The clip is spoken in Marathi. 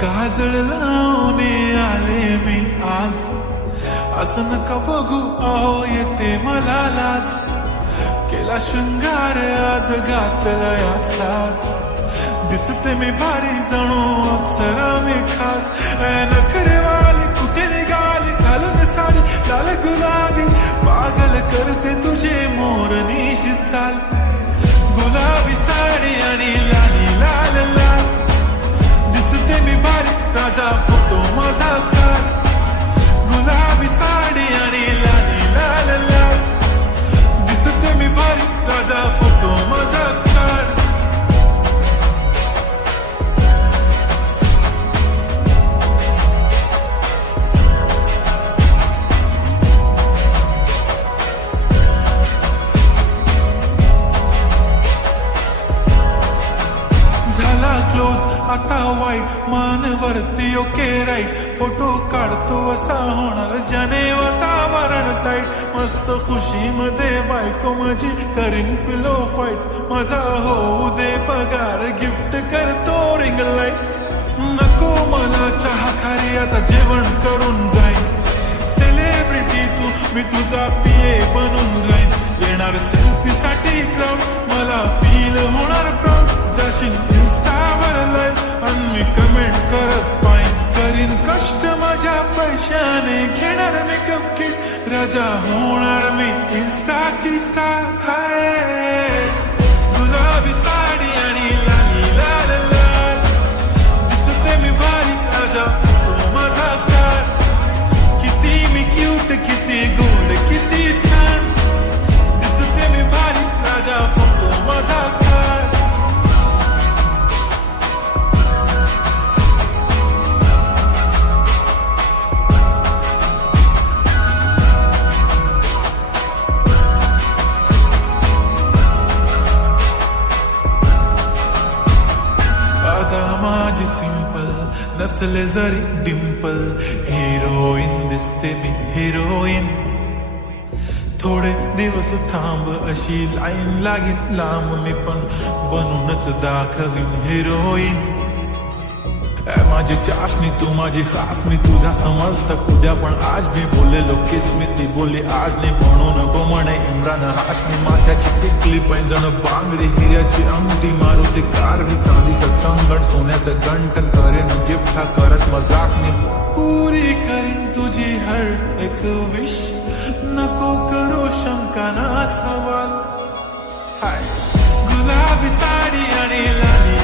काजळ लावून आले मी आज, असं नका बघू अहो येते मला लाज. केला शृंगार आज घातला याचाच, दिसते मी भारी जणू अप्सरा मी खास. नखरेवाली कुठे निघाली घालून साडी लाल गुलाबी, पागल करते तुझे मोरनीशी चाल. गुलाबी साडी आणि लाली लाल लाल, दिसते मी भारी राजा फोटो माझा काढ. गुलाबी साडी आणि लाली लाल लाल, दिसते मी भारी राजा फोटो माझा काढ. आता वाईट मानवरती ओके राईट, फोटो काढतो असा होणार ज्याने वातावरण ताईट. मस्त खुशी मध्ये बायको माझी करीन पिलो फाईट, माझा होऊ दे पगार गिफ्ट करतो रिंग लाईट. नको मला चहा खारी आता जेवण करून जाईन, सेलिब्रिटी तू मी तुझा पिये बनून राहीन. येणार सेल्फी साठी क्राऊड मला फील होणार प्राऊड, जाशील इन्स्टावर लाईव्ह आणि मी कमेंट करत पाहिन. करीन कष्ट माझ्या पैशाने घेणार मेकअप किट, राजा होणार मी इन्स्टाची स्टार. हाय गुलाबी साडी आणि लाली लाल लाल, दिसते मी भारी राजा फोटो माझा काढ. किती मी क्यूट किती गोड किती छान, दिसते मी भारी राजा फोटो माझा काढ. माझी सिंपल नसले जरी डिंपल, हिरोईन दिसते मी हिरोईन. थोडे दिवस थांब अशी लाईन लागेल लांब, मी पण बनूनच दाखवीन हिरोईन. माझी चाशनी तू माझी खास, मी तुझा समर्थक उद्या पण आज मी बोललेलो किस मी ती बोलली आज नाही. म्हणून नको म्हणे इम्रान हाशमी, माथ्याची टिकली पैंजण बांगडी हिऱ्याची अंगठी, मारुती कारवी चांदीचं तंगड सोन्याचं गंटन, करेन गिफ्ट हा करत मजाक मी. पुरी करीन तुझी हर एक विश, नको करू शंका ना सवाल. हाय गुलाबी साडी आणि लाली